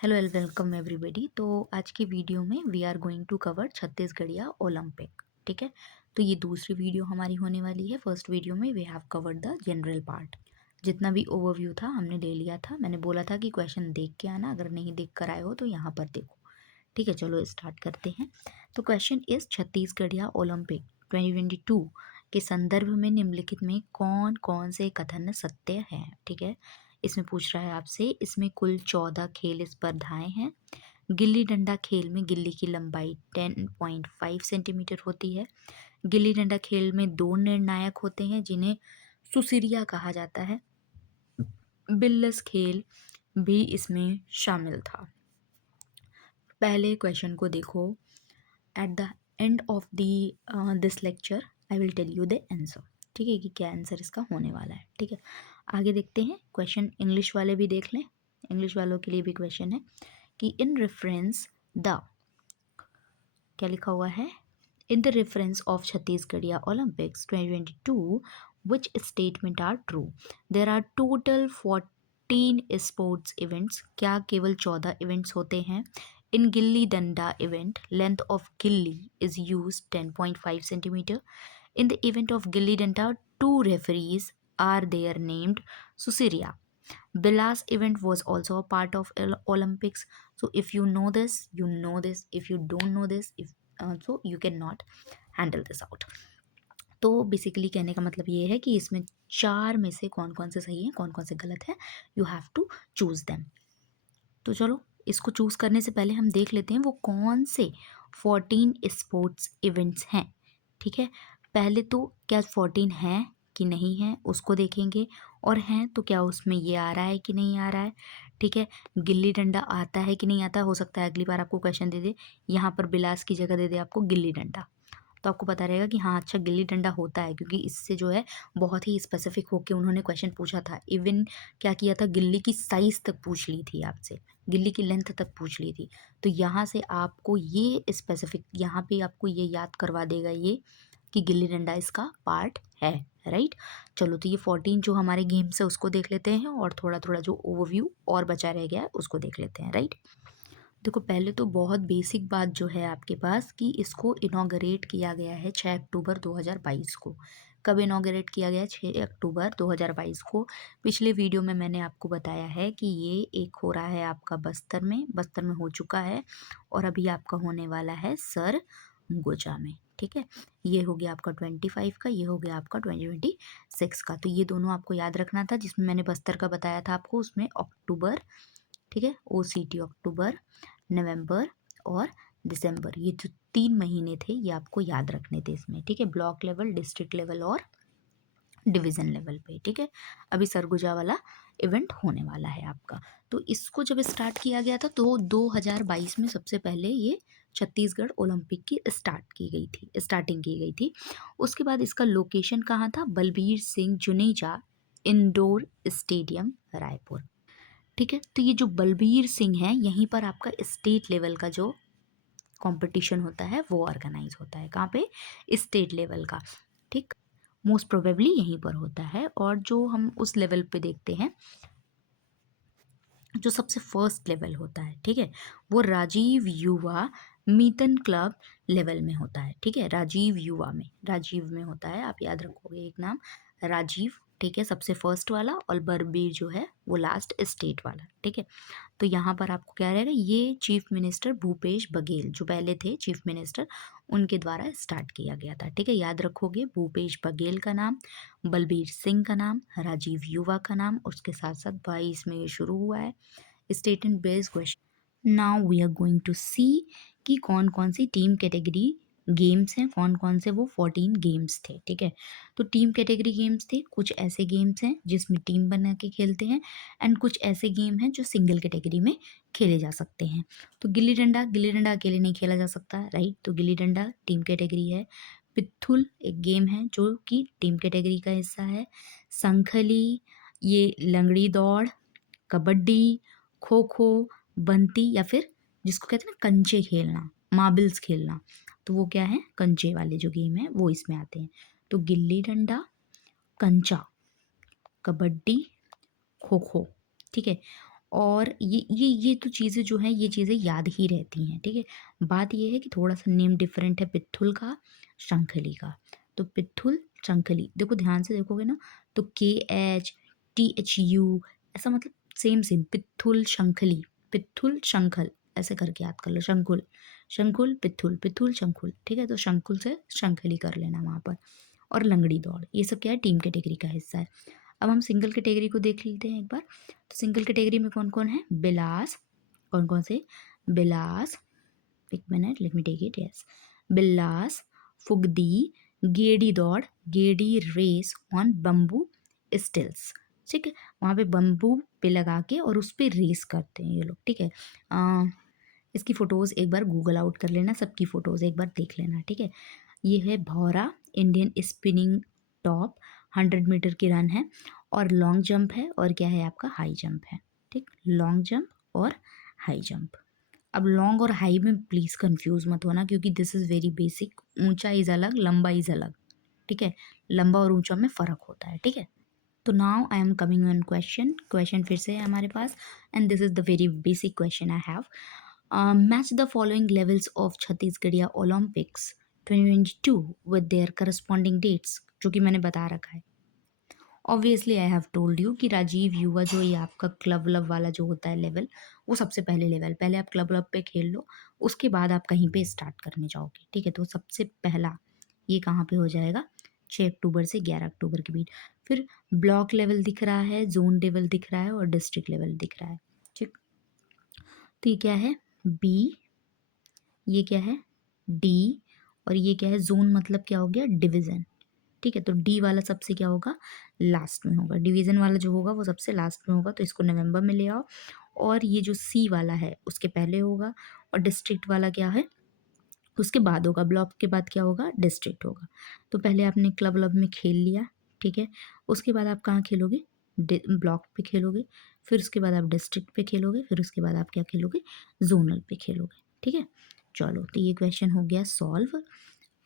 Hello and welcome everybody. तो आज की वीडियो में we are going to cover Chhattisgarhiya Olympic. ठीक है, तो ये दूसरी वीडियो हमारी होने वाली है। फर्स्ट वीडियो में we have covered the general part. जितना भी ओवरव्यू था हमने ले लिया था। मैंने बोला था कि क्वेश्चन देख के आना, अगर नहीं देख कर आए हो तो यहाँ पर देखो। ठीक है, चलो स्टार्ट करते हैं। तो क्वेश्चन इज छत्तीसगढ़िया ओलंपिक 2022 के संदर्भ में निम्नलिखित में कौन कौन से कथन सत्य हैं। ठीक है, इसमें पूछ रहा है आपसे, इसमें कुल 14 खेल स्पर्धाएं हैं। गिल्ली डंडा खेल में गिल्ली की लंबाई 10.5 सेंटीमीटर होती है। गिल्ली डंडा खेल में दो निर्णायक होते हैं जिन्हें सुसिरिया कहा जाता है। बिल्लस खेल भी इसमें शामिल था। पहले क्वेश्चन को देखो। At the end of the this lecture I will tell you the answer. ठीक है, कि क्या आंसर इसका होने वाला है। ठीक है, आगे देखते हैं। क्वेश्चन इंग्लिश वाले भी देख लें। इंग्लिश वालों के लिए भी क्वेश्चन है कि इन रेफरेंस द, क्या लिखा हुआ है, in the reference of Chhattisgarhiya Olympics 2022 which statement are true? There are total 14 sports events. क्या केवल 14 इवेंट्स होते हैं? In gilli danda event length of gilli is use 10.5 centimetre. In the event of gilli danda two referees are there named Susiria. Bilas event was also a part of Olympics. So if you know this, you know this. If you don't know this, if so you cannot handle this out. तो basically कहने का मतलब ये है कि इसमें चार में से कौन कौन से सही हैं, कौन कौन से गलत है। You have to choose them. तो चलो, इसको चूज करने से पहले हम देख लेते हैं वो कौन से 14 स्पोर्ट्स इवेंट्स हैं। ठीक है, पहले तो क्या 14 हैं कि नहीं है उसको देखेंगे, और हैं तो क्या उसमें ये आ रहा है कि नहीं आ रहा है। ठीक है, गिल्ली डंडा आता है कि नहीं आता। हो सकता है अगली बार आपको क्वेश्चन दे दे, यहाँ पर बिलास की जगह दे दे आपको गिल्ली डंडा, तो आपको पता रहेगा कि हाँ अच्छा गिल्ली डंडा होता है, क्योंकि इससे जो है बहुत ही स्पेसिफिक होके उन्होंने क्वेश्चन पूछा था। इवन क्या किया था, गिल्ली की साइज तक पूछ ली थी आपसे, गिल्ली की लेंथ तक पूछ ली थी। तो यहाँ से आपको ये स्पेसिफिक, यहाँ पे आपको ये याद करवा देगा ये कि गिल्ली डंडा इसका पार्ट है। राइट, चलो तो ये 14 जो हमारे गेम्स है उसको देख लेते हैं, और थोड़ा थोड़ा जो ओवरव्यू और बचा रह गया है उसको देख लेते हैं। राइट, देखो पहले तो बहुत बेसिक बात जो है आपके पास कि इसको इनॉग्रेट किया गया है 6 अक्टूबर 2022 को। कब इनॉग्रेट किया गया? 6 अक्टूबर 2022 को। पिछले वीडियो में मैंने आपको बताया है कि ये एक हो रहा है आपका बस्तर में हो चुका है, और अभी आपका होने वाला है सरगुजा में। ठीक है, ये हो गया आपका 25 का, ये हो गया आपका 2026 का। तो ये दोनों आपको याद रखना था। जिसमें मैंने बस्तर का बताया था आपको, उसमें अक्टूबर, ठीक है, OCT अक्टूबर, नवंबर और दिसंबर, ये जो 3 महीने थे ये आपको याद रखने थे इसमें। ठीक है, ब्लॉक लेवल, डिस्ट्रिक्ट लेवल और डिवीज़न लेवल पे। ठीक है, अभी सरगुजा वाला इवेंट होने वाला है आपका। तो इसको जब स्टार्ट किया गया था तो 2022 में सबसे पहले ये छत्तीसगढ़ ओलंपिक की स्टार्टिंग की गई थी। उसके बाद इसका लोकेशन कहाँ था? Balbir Singh Juneja indoor stadium, Raipur. ठीक है, तो ये जो बलबीर सिंह है, यहीं पर आपका स्टेट लेवल का जो कंपटीशन होता है वो ऑर्गेनाइज होता है। कहाँ पे? स्टेट लेवल का। ठीक, मोस्ट प्रोबेबली यहीं पर होता है। और जो हम उस लेवल पे देखते हैं, जो सबसे फर्स्ट लेवल होता है, ठीक है, वो राजीव युवा मीतन क्लब लेवल में होता है। ठीक है, राजीव में होता है। आप याद रखोगे एक नाम, राजीव। ठीक है, सबसे फर्स्ट वाला, और बलबीर जो है वो लास्ट स्टेट वाला। ठीक है, तो यहाँ पर आपको क्या रहेगा, ये चीफ मिनिस्टर भूपेश बघेल जो पहले थे चीफ मिनिस्टर, उनके द्वारा स्टार्ट किया गया था। ठीक है, याद रखोगे भूपेश बघेल का नाम, बलबीर सिंह का नाम, राजीव युवा का नाम, उसके साथ साथ 22 में ये शुरू हुआ है। State and based question. Now we are going to see कि कौन कौन सी टीम कैटेगरी गेम्स हैं, कौन कौन से वो 14 गेम्स थे। ठीक है, तो टीम कैटेगरी गेम्स थे। कुछ ऐसे गेम्स हैं जिसमें टीम बना के खेलते हैं, एंड कुछ ऐसे गेम हैं जो सिंगल कैटेगरी में खेले जा सकते हैं। तो गिल्ली डंडा अकेले नहीं खेला जा सकता। राइट, तो गिल्ली डंडा टीम कैटेगरी है। पित्थुल एक गेम है जो कि टीम कैटेगरी का हिस्सा है। संखली, ये लंगड़ी दौड़, कबड्डी, खो खो, बंती, या फिर जिसको कहते हैं ना कंचे खेलना, मार्बल्स खेलना, तो वो क्या है, कंचे वाले जो गेम है वो इसमें आते हैं। तो गिल्ली डंडा, कंचा, कबड्डी, खो खो। ठीक है, और ये तो चीज़ें जो हैं, ये चीज़ें याद ही रहती हैं, ठीक है? बात ये है कि थोड़ा-सा नेम डिफरेंट है पिथुल का, शंखली का। तो पिथुल, शंखली, देखो ध्यान से देखोगे ना तो KHTHU ऐसा मतलब सेम पिथुल, शंखली, पिथुल, शंखल ऐसे करके याद कर लो, शंकुल, शंकुल, पिथुल, पिथुल, शंकुल, ठीक है? तो शंकुल से शंखली कर लेना वहाँ पर। और लंगड़ी दौड़, ये सब क्या है, टीम कैटेगरी का हिस्सा है। अब हम सिंगल कैटेगरी को देख लेते हैं एक बार। तो सिंगल कैटेगरी में कौन-कौन है? बिलास, कौन-कौन से? बिलास, एक minute let me take it, yes. Bilas, Fugdi, Gedi दौड़, Gedi race on bamboo stilts, ठीक है? वहाँ पे बम्बू पे लगा के और उस पे रेस करते हैं ये लोग, ठीक है? इसकी फ़ोटोज़ एक बार गूगल आउट कर लेना, सबकी फ़ोटोज़ एक बार देख लेना, ठीक है? ये है भौरा, इंडियन स्पिनिंग टॉप, 100 मीटर की रन है और लॉन्ग जंप है और क्या है आपका, हाई जंप है, ठीक? लॉन्ग जंप और हाई जंप। अब लॉन्ग और हाई में प्लीज़ कंफ्यूज मत होना, क्योंकि दिस इज़ वेरी बेसिक। ऊंचा इज़ अलग, लंबा इज़ अलग, ठीक है? लंबा और ऊंचा में फ़र्क होता है, ठीक है? तो now I am coming on question. Question फिर से है हमारे पास, and this is the very basic question I have. Match the following levels of Chhattisgarhiya Olympics 2022 with their corresponding dates, जो कि मैंने बता रखा है। Obviously I have told you कि राजीव युवा जो ये आपका क्लब लब वाला जो होता है लेवल, वो सबसे पहले लेवल, पहले आप क्लब लब पे खेल लो, उसके बाद आप कहीं पे स्टार्ट करने जाओगे, ठीक है? तो सबसे पहला ये कहाँ पे हो जाएगा, 6 अक्टूबर से 11 अक्टूबर के बीच। फिर ब्लॉक लेवल दिख रहा है, जोन लेवल दिख रहा है और डिस्ट्रिक्ट लेवल दिख रहा है, ठीक? तो ये क्या है, बी, ये क्या है, डी, और ये क्या है, जोन मतलब क्या हो गया, डिवीजन, ठीक है? तो डी वाला सबसे क्या होगा, लास्ट में होगा। डिवीजन वाला जो होगा वो सबसे लास्ट में होगा, तो इसको नवंबर में ले आओ। और ये जो सी वाला है उसके पहले होगा, और डिस्ट्रिक्ट वाला क्या है, उसके बाद होगा। ब्लॉक के बाद क्या होगा, डिस्ट्रिक्ट होगा। तो पहले आपने क्लब लब में खेल लिया, ठीक है? उसके बाद आप कहाँ खेलोगे, ब्लॉक पे खेलोगे, फिर उसके बाद आप डिस्ट्रिक्ट पे खेलोगे, फिर उसके बाद आप क्या खेलोगे, जोनल पे खेलोगे, ठीक है? चलो, तो ये क्वेश्चन हो गया सॉल्व।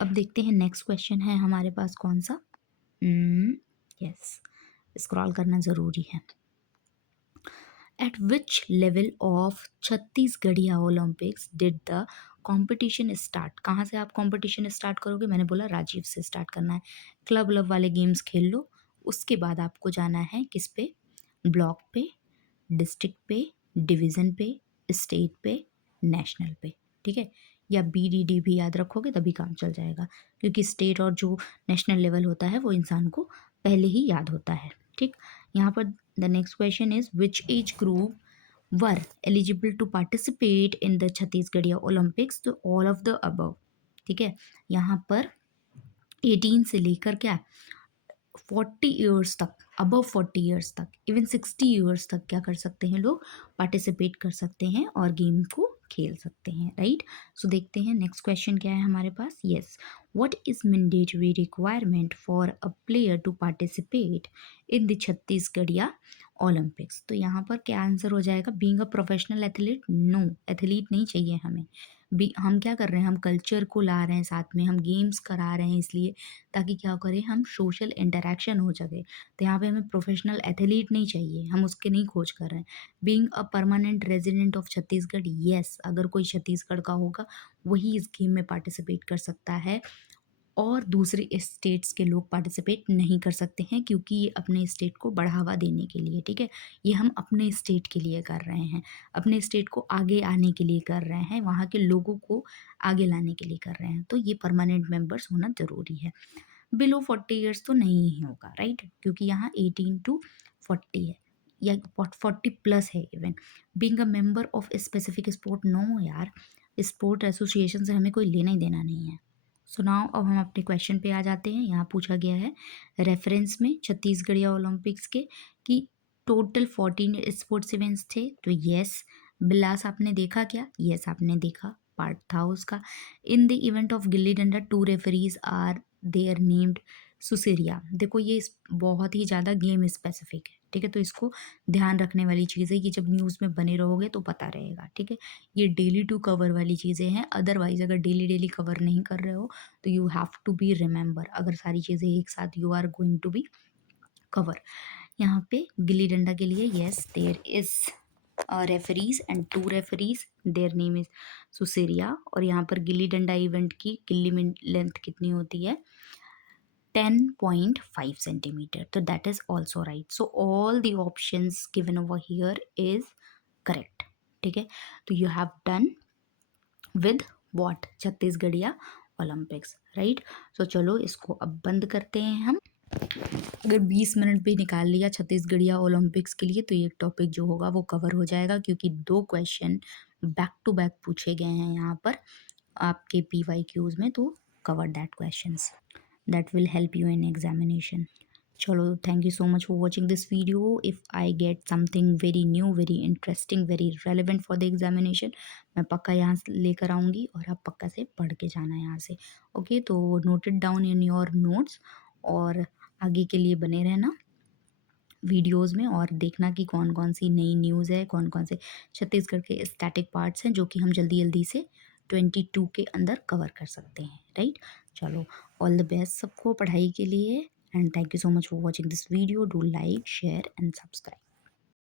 अब देखते हैं नेक्स्ट क्वेश्चन है हमारे पास कौन सा। यस, स्क्रॉल करना ज़रूरी है। Eight which level of Chhattisgarhiya Olympics did the competition start, कहाँ से आप कंपटीशन स्टार्ट करोगे, मैंने बोला राजीव से स्टार्ट करना है। क्लब लब वाले गेम्स खेल लो, उसके बाद आपको जाना है किस पे, ब्लॉक पे, डिस्ट्रिक्ट पे, डिवीज़न पे, स्टेट पे, नेशनल पे, ठीक है? या BDD भी याद रखोगे तभी काम चल जाएगा, क्योंकि स्टेट और जो नेशनल लेवल होता है वो इंसान को पहले ही याद होता है, ठीक? यहाँ पर the next question is which age group were eligible to participate in the Chhattisgarhiya Olympics, तो ऑल ऑफ द अबव, ठीक है? यहाँ पर 18 से लेकर क्या 40 ईयर्स तक, अबव 40 ईयर्स तक, इवन 60 ईयर्स तक क्या कर सकते हैं लोग, पार्टिसिपेट कर सकते हैं और गेम को खेल सकते हैं, राइट? सो देखते हैं नेक्स्ट क्वेश्चन क्या है हमारे पास। Yes, what is mandatory requirement for a player to participate in the Chhattisgarhiya Olympics, तो यहाँ पर क्या आंसर हो जाएगा, being a professional athlete. No, athlete नहीं चाहिए हमें। भी हम क्या कर रहे हैं, हम कल्चर को ला रहे हैं साथ में, हम गेम्स करा रहे हैं इसलिए ताकि क्या करें, हम सोशल इंटरेक्शन हो सके। तो यहाँ पे हमें प्रोफेशनल एथलीट नहीं चाहिए, हम उसके नहीं खोज कर रहे हैं। Being a permanent resident of Chhattisgarh, yes, अगर कोई छत्तीसगढ़ का होगा वही इस गेम में पार्टिसिपेट कर सकता है, और दूसरे स्टेट्स के लोग पार्टिसिपेट नहीं कर सकते हैं, क्योंकि ये अपने स्टेट को बढ़ावा देने के लिए, ठीक है? ये हम अपने स्टेट के लिए कर रहे हैं, अपने स्टेट को आगे आने के लिए कर रहे हैं, वहाँ के लोगों को आगे लाने के लिए कर रहे हैं, तो ये परमानेंट मेंबर्स होना ज़रूरी है। बिलो 40 ईयर्स तो नहीं ही होगा, राइट? क्योंकि यहाँ 18 to 40 है, या 40 प्लस है even. Being a member of specific sport, no यार, स्पोर्ट एसोसिएशन से हमें कोई लेना ही देना नहीं है। सो नाउ अब हम अपने क्वेश्चन पे आ जाते हैं। यहाँ पूछा गया है रेफरेंस में छत्तीसगढ़िया ओलंपिक्स के कि टोटल 14 स्पोर्ट्स इवेंट्स थे, तो यस। बिलास आपने देखा क्या, यस आपने देखा, पार्ट था उसका। इन द इवेंट ऑफ गिल्ली डंडा 2 रेफरीज आर देयर नेम्ड सुसेरिया, देखो ये बहुत ही ज़्यादा गेम स्पेसिफिक है, ठीक है? तो इसको ध्यान रखने वाली चीज़ है कि जब न्यूज़ में बने रहोगे तो पता रहेगा, ठीक है? ये डेली टू कवर वाली चीज़ें हैं, अदरवाइज अगर डेली डेली कवर नहीं कर रहे हो तो you have to be remember, अगर सारी चीज़ें एक साथ you are going to be cover. यहाँ पे गिल्ली डंडा के लिए yes there is referees and 2 referees, their name is सुसेरिया। और यहाँ पर गिल्ली डंडा इवेंट की गिल्ली लेंथ कितनी होती है? 10.5 centimeter. So that is also right. So all the options given over here is correct. ठीक है, तो you have done with what? Chhattisgarhiya Olympics, right. So चलो इसको अब बंद करते हैं हम। अगर 20 मिनट भी निकाल लिया छत्तीसगढ़िया ओलंपिक्स के लिए तो ये टॉपिक जो होगा वो कवर हो जाएगा, क्योंकि 2 क्वेश्चन बैक टू बैक पूछे गए हैं यहाँ पर आपके PYQs में, तो cover that questions, that will help you in examination. चलो, thank you so much for watching this video. If I get something very new, very interesting, very relevant for the examination, मैं पक्का यहाँ से लेकर आऊँगी और आप पक्का से पढ़ के जाना यहाँ से। ओके, तो note it down in your notes और आगे के लिए बने रहना वीडियोस में और देखना कि कौन कौन सी नई न्यूज़ है, कौन कौन से छत्तीसगढ़ के स्टैटिक पार्ट्स हैं जो कि हम जल्दी जल्दी से 22 के अंदर कवर कर सकते हैं, राइट। चलो, ऑल द बेस्ट सबको पढ़ाई के लिए and thank you so much for watching this video. Do like, share and subscribe.